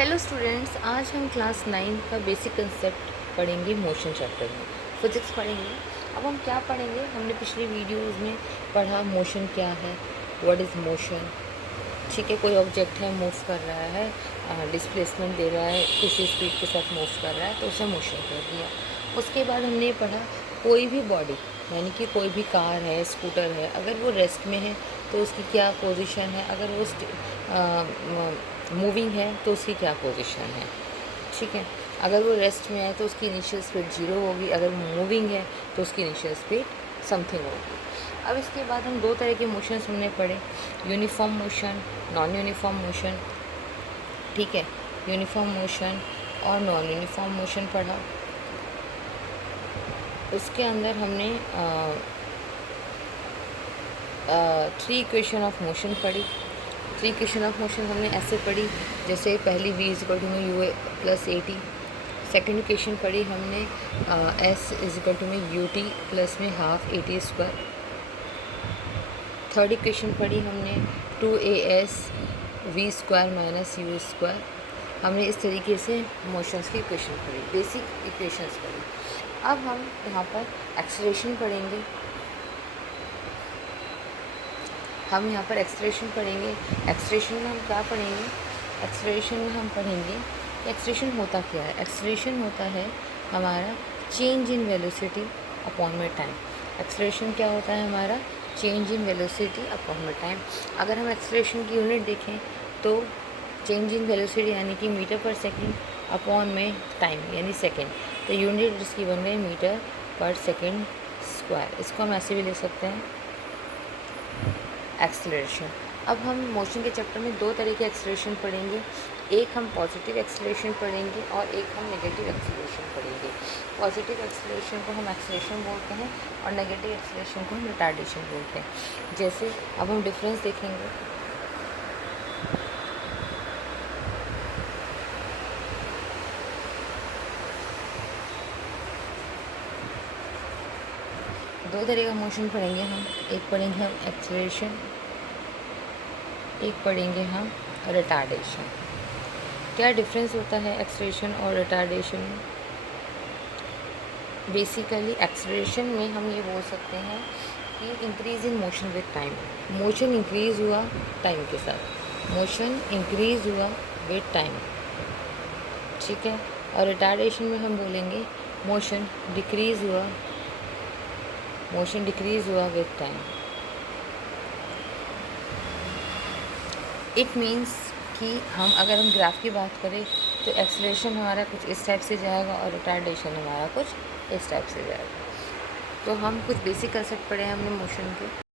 Hello students, आज हम class 9 का बेसिक कंसेप्ट पढ़ेंगे। मोशन चैप्टर में फिजिक्स पढ़ेंगे। अब हम क्या पढ़ेंगे, हमने पिछली वीडियोस में पढ़ा मोशन क्या है, व्हाट इज़ मोशन। ठीक है, कोई ऑब्जेक्ट है, मूव कर रहा है, डिस्प्लेसमेंट दे रहा है, किसी स्पीड के साथ मूव कर रहा है तो उसे मोशन कर दिया। उसके बाद हमने पढ़ा कोई भी बॉडी, यानी कि कोई भी कार है, स्कूटर है, अगर वो रेस्ट में है तो उसकी क्या पोजीशन है, अगर वो मूविंग है तो उसकी क्या पोजीशन है। ठीक है, अगर वो रेस्ट में है तो उसकी इनिशियल स्पीड 0 होगी, अगर वो मूविंग है तो उसकी इनिशियल स्पीड समथिंग होगी। अब इसके बाद हम दो तरह के मोशंस हमने पढ़े, uniform motion, non uniform motion. ठीक है, यूनिफॉर्म मोशन और नॉन यूनिफॉर्म मोशन पढ़ा। उसके अंदर हमने 3 इक्वेशन ऑफ मोशन पढ़ी। 3 इक्वेशन ऑफ मोशन हमने ऐसे पढ़ी, जैसे पहली v इज इक्वल टू में you plus A T. Second equation पढ़ी हमने s इज इक्वल टू में यू टी प्लस में half A T square. Third equation पढ़ी हमने 2as v square minus you square. हमने इस तरीके से मोशंस की इक्वेशन पढ़ी, बेसिक इक्वेशंस पढ़ी। अब हम यहाँ पर एक्सेलरेशन पढ़ेंगे। हम यहाँ पर एक्सेलरेशन पढ़ेंगे। एक्सेलरेशन में हम क्या पढ़ेंगे, एक्सेलरेशन में हम पढ़ेंगे एक्सेलरेशन होता क्या है। एक्सेलरेशन होता है हमारा चेंज इन वेलोसिटी अपॉन में टाइम। एक्सेलरेशन क्या होता है हमारा, चेंज इन वेलोसिटी अपॉन में टाइम। अगर हम एक्सेलरेशन की यूनिट देखें तो चेंज इन वेलोसिटी यानी कि मीटर पर सेकेंड अपॉन में टाइम यानी सेकेंड, तो यूनिट इसकी बन गई मीटर पर सेकेंड स्क्वायर। इसको हम ऐसे भी ले सकते हैं, एक्सेलरेशन। अब हम मोशन के चैप्टर में दो तरह के एक्सेलरेशन पढ़ेंगे, एक हम पॉजिटिव एक्सेलरेशन पढ़ेंगे और एक हम नेगेटिव एक्सेलरेशन पढ़ेंगे। पॉजिटिव एक्सेलरेशन को हम एक्सेलरेशन बोलते हैं और नेगेटिव एक्सेलरेशन को हम रिटार्डेशन बोलते हैं। जैसे अब हम डिफरेंस देखेंगे। दो तरह का मोशन पढ़ेंगे हम, एक पढ़ेंगे हम एक्सेलरेशन, एक पढ़ेंगे हम रिटार्डेशन। क्या डिफरेंस होता है एक्सेलरेशन और रिटार्डेशन में? बेसिकली एक्सेलरेशन में हम ये बोल सकते हैं कि increase in motion with time, motion increase हुआ टाइम के साथ, मोशन इंक्रीज़ हुआ विद टाइम। ठीक है, और रिटार्डेशन में हम बोलेंगे मोशन डिक्रीज़ हुआ, मोशन डिक्रीज़ हुआ विद टाइम। इट मीन्स कि अगर हम ग्राफ की बात करें तो एक्सेलरेशन हमारा कुछ इस टाइप से जाएगा और रिटार्डेशन हमारा कुछ इस टाइप से जाएगा। तो हम कुछ बेसिक कंसेप्ट पढ़े हैं हमने मोशन के।